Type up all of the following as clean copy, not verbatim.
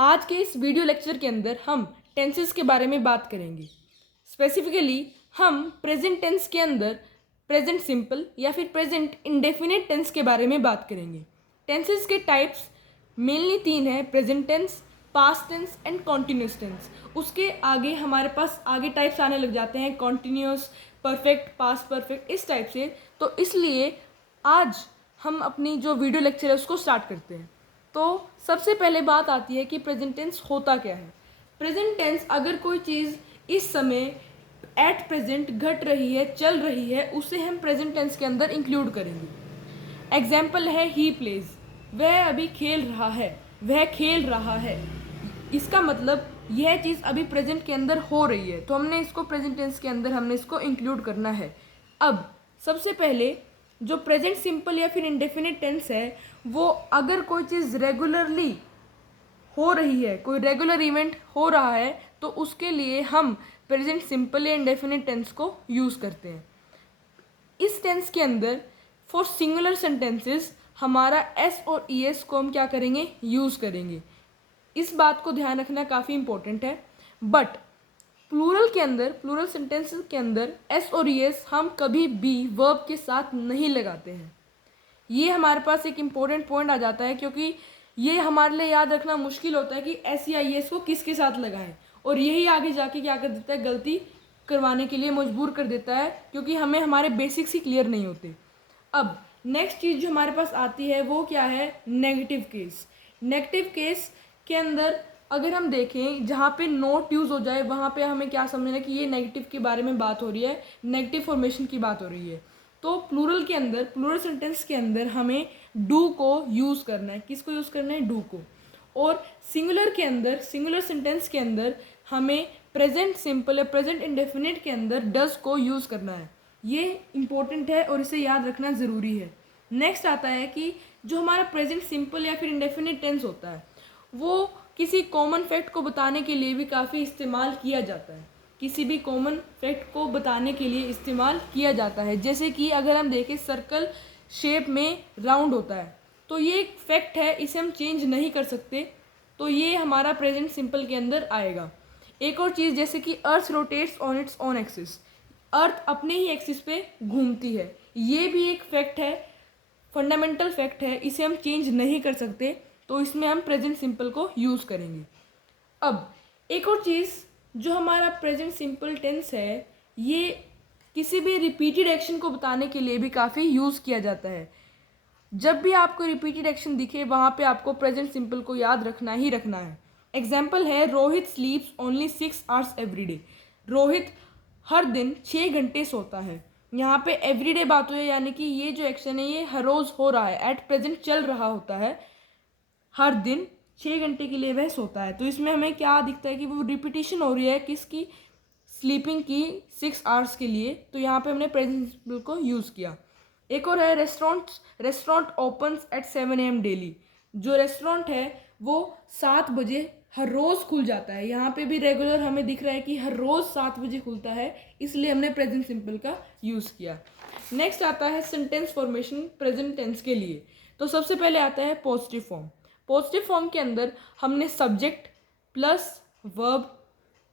आज के इस वीडियो लेक्चर के अंदर हम टेंसेस के बारे में बात करेंगे। स्पेसिफिकली हम प्रेजेंट टेंस के अंदर प्रेजेंट सिंपल या फिर प्रेजेंट इंडेफिनिट टेंस के बारे में बात करेंगे। टेंसेस के टाइप्स मेनली तीन हैं, present tense, past tense and continuous tense. उसके आगे हमारे पास आगे टाइप्स आने लग जाते हैं, कॉन्टिन्यूस, परफेक्ट, पास्ट परफेक्ट, इस टाइप से। तो इसलिए आज हम अपनी जो वीडियो लेक्चर है उसको स्टार्ट करते हैं। तो सबसे पहले बात आती है कि प्रेजेंट टेंस होता क्या है। प्रेजेंट टेंस अगर कोई चीज़ इस समय एट प्रेजेंट घट रही है, चल रही है, उसे हम प्रेजेंट टेंस के अंदर इंक्लूड करेंगे। एग्जाम्पल है ही प्लेज, वह अभी खेल रहा है, वह खेल रहा है। इसका मतलब यह चीज़ अभी प्रेजेंट के अंदर हो रही है, तो हमने इसको प्रेजेंट टेंस के अंदर हमने इसको इंक्लूड करना है। अब सबसे पहले जो प्रेजेंट सिंपल या फिर इंडेफिनिट टेंस है, वो अगर कोई चीज़ रेगुलरली हो रही है, कोई रेगुलर इवेंट हो रहा है, तो उसके लिए हम प्रेजेंट सिंपल या इंडेफिनिट टेंस को यूज़ करते हैं। इस टेंस के अंदर फॉर सिंगुलर सेंटेंसेस हमारा एस और ई एस को हम क्या करेंगे, यूज़ करेंगे। इस बात को ध्यान रखना काफ़ी इंपॉर्टेंट है। बट प्लूरल के अंदर, प्लूरल सेंटेंसेस के अंदर एस और ई एस हम कभी भी वर्ब के साथ नहीं लगाते हैं। ये हमारे पास एक इम्पोर्टेंट पॉइंट आ जाता है, क्योंकि ये हमारे लिए याद रखना मुश्किल होता है कि एस या ई एस को किसके साथ लगाएं, और यही आगे जाके क्या कर देता है, गलती करवाने के लिए मजबूर कर देता है, क्योंकि हमें हमारे बेसिक्स ही क्लियर नहीं होते। अब नेक्स्ट चीज़ जो हमारे पास आती है वो क्या है, नेगेटिव केस। नेगेटिव केस के अंदर अगर हम देखें जहाँ पे नोट यूज़ हो जाए, वहाँ पे हमें क्या समझना है कि ये नेगेटिव के बारे में बात हो रही है, नेगेटिव फॉर्मेशन की बात हो रही है। तो प्लूरल के अंदर, प्लूरल सेंटेंस के अंदर हमें डू को यूज़ करना है। किसको यूज़ करना है, डू को। और सिंगुलर के अंदर, सिंगुलर सेंटेंस के अंदर हमें प्रेजेंट सिंपल या प्रेजेंट इंडेफिनिट के अंदर डज को यूज़ करना है। ये इंपॉर्टेंट है और इसे याद रखना ज़रूरी है। नेक्स्ट आता है कि जो हमारा प्रेजेंट सिंपल या फिर इंडेफिनिट टेंस होता है, वो किसी कॉमन फैक्ट को बताने के लिए भी काफ़ी इस्तेमाल किया जाता है। किसी भी कॉमन फैक्ट को बताने के लिए इस्तेमाल किया जाता है। जैसे कि अगर हम देखें सर्कल शेप में राउंड होता है, तो ये एक फैक्ट है, इसे हम चेंज नहीं कर सकते, तो ये हमारा प्रेजेंट सिंपल के अंदर आएगा। एक और चीज़ जैसे कि earth rotates on its own axis, earth अपने ही एक्सिस पे घूमती है, ये भी एक फैक्ट है, फंडामेंटल फैक्ट है, इसे हम चेंज नहीं कर सकते, तो इसमें हम प्रेजेंट सिंपल को यूज़ करेंगे। अब एक और चीज़ जो हमारा प्रेजेंट सिंपल टेंस है, ये किसी भी रिपीटेड एक्शन को बताने के लिए भी काफ़ी यूज़ किया जाता है। जब भी आपको रिपीटेड एक्शन दिखे, वहाँ पे आपको प्रेजेंट सिंपल को याद रखना ही रखना है। एग्जाम्पल है Rohit sleeps only 6 hours every day, Rohit हर दिन 6 घंटे सोता है। यहाँ पे एवरीडे बात हुई है, यानी कि ये जो एक्शन है ये हर रोज़ हो रहा है, एट प्रेजेंट चल रहा होता है, हर दिन 6 घंटे के लिए वह सोता है। तो इसमें हमें क्या दिखता है कि वो रिपीटिशन हो रही है किसकी, स्लीपिंग की 6 आवर्स के लिए, तो यहाँ पे हमने प्रेजेंट सिंपल को यूज़ किया। एक और है restaurant opens eight 7 AM daily, जो रेस्टोरेंट है वो 7 बजे हर रोज़ खुल जाता है। यहाँ पे भी रेगुलर हमें दिख रहा है कि हर रोज़ 7 बजे खुलता है, इसलिए हमने प्रेजेंट सिंपल का यूज़ किया। नेक्स्ट आता है सेंटेंस फॉर्मेशन प्रेजेंट टेंस के लिए। तो सबसे पहले आता है पॉजिटिव फॉर्म। पॉजिटिव फॉर्म के अंदर हमने सब्जेक्ट प्लस वर्ब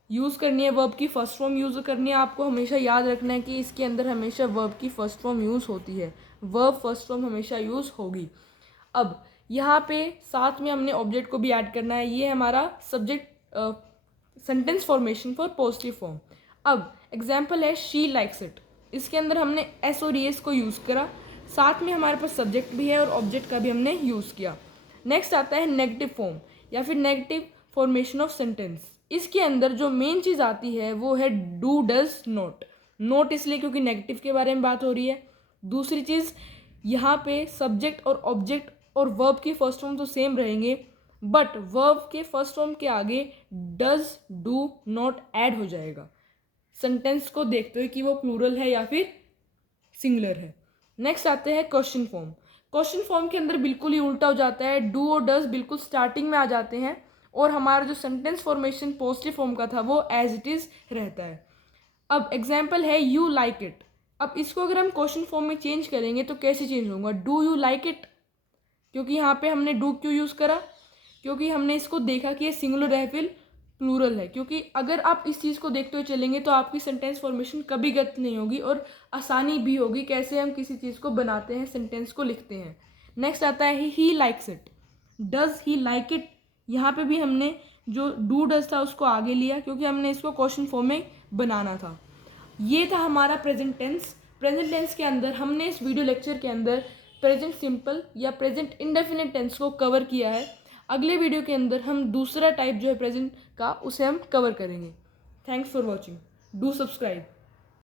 यूज़ करनी है, वर्ब की फर्स्ट फॉर्म यूज़ करनी है। आपको हमेशा याद रखना है कि इसके अंदर हमेशा वर्ब की फर्स्ट फॉर्म यूज़ होती है, वर्ब फर्स्ट फॉर्म हमेशा यूज़ होगी। अब यहाँ पे साथ में हमने ऑब्जेक्ट को भी ऐड करना है, ये हमारा subject sentence formation for positive form. अब एग्जाम्पल है शी लाइक्स इट, इसके अंदर हमने एस और एस को यूज़ करा, साथ में हमारे पास सब्जेक्ट भी है और ऑब्जेक्ट का भी हमने यूज़ किया। नेक्स्ट आता है नेगेटिव फॉर्म या फिर नेगेटिव फॉर्मेशन ऑफ सेंटेंस। इसके अंदर जो मेन चीज़ आती है वो है डू डज नॉट। नॉट इसलिए क्योंकि नेगेटिव के बारे में बात हो रही है। दूसरी चीज़, यहाँ पे सब्जेक्ट और ऑब्जेक्ट और वर्ब की फर्स्ट फॉर्म तो सेम रहेंगे, बट वर्ब के फर्स्ट फॉर्म के आगे डज डू नॉट ऐड हो जाएगा, सेंटेंस को देखते हुए कि वो प्लूरल है या फिर सिंगुलर है। नेक्स्ट आते हैं क्वेश्चन फॉर्म। क्वेश्चन फॉर्म के अंदर बिल्कुल ही उल्टा हो जाता है, डू और डज बिल्कुल स्टार्टिंग में आ जाते हैं, और हमारा जो सेंटेंस फॉर्मेशन पॉजिटिव फॉर्म का था वो एज इट इज़ रहता है। अब एग्जाम्पल है यू लाइक इट। अब इसको अगर हम क्वेश्चन फॉर्म में चेंज करेंगे तो कैसे चेंज होगा, डू यू लाइक इट, क्योंकि यहाँ पे हमने डू क्यों यूज़ करा, क्योंकि हमने इसको देखा कि ये सिंगुलर है फिर प्लूरल है। क्योंकि अगर आप इस चीज़ को देखते हुए चलेंगे तो आपकी सेंटेंस फॉर्मेशन कभी गलत नहीं होगी और आसानी भी होगी कैसे हम किसी चीज़ को बनाते हैं, सेंटेंस को लिखते हैं। नेक्स्ट आता है he likes it. Does he like it, यहाँ पे भी हमने जो डू डज था उसको आगे लिया क्योंकि हमने इसको क्वेश्चन फॉर्म में बनाना था। ये था हमारा प्रेजेंट टेंस। प्रेजेंट टेंस के अंदर हमने इस वीडियो लेक्चर के अंदर प्रेजेंट सिंपल या प्रेजेंट इंडेफिनिट टेंस को कवर किया है। अगले वीडियो के अंदर हम दूसरा टाइप जो है प्रेजेंट का उसे हम कवर करेंगे। Thanks for watching, do subscribe.